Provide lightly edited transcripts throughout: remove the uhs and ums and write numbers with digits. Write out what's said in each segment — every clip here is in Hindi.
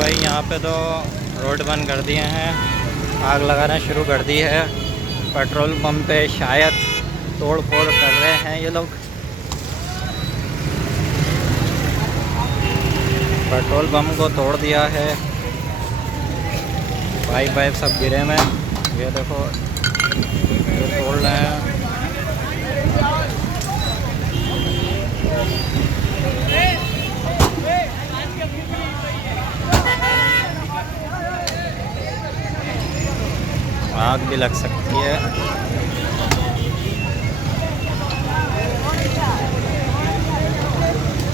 भाई यहाँ पे तो रोड बंद कर दिए हैं, आग लगाना शुरू कर दी है। पेट्रोल पंप पे शायद तोड़ फोड़ कर रहे हैं ये लोग। पेट्रोल पंप को तोड़ दिया है, पाइप वाइप सब गिरे में। ये देखो ये तोड़ रहे हैं। आग भी लग सकती है।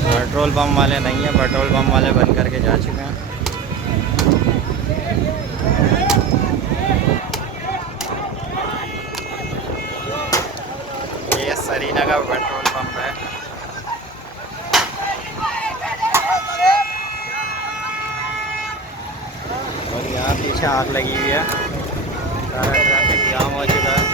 पेट्रोल पंप वाले नहीं है, पेट्रोल पंप वाले बंद करके जा चुके हैं। ये श्रीनगर पेट्रोल पंप है। और यहाँ पीछे आग लगी हुई है, सारा ट्रैफिक जाम हो चुका है।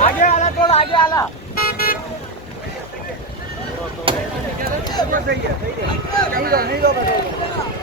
आगे आला, थोड़ा आगे आला। सही है, सही है। नहीं दो, नहीं दो।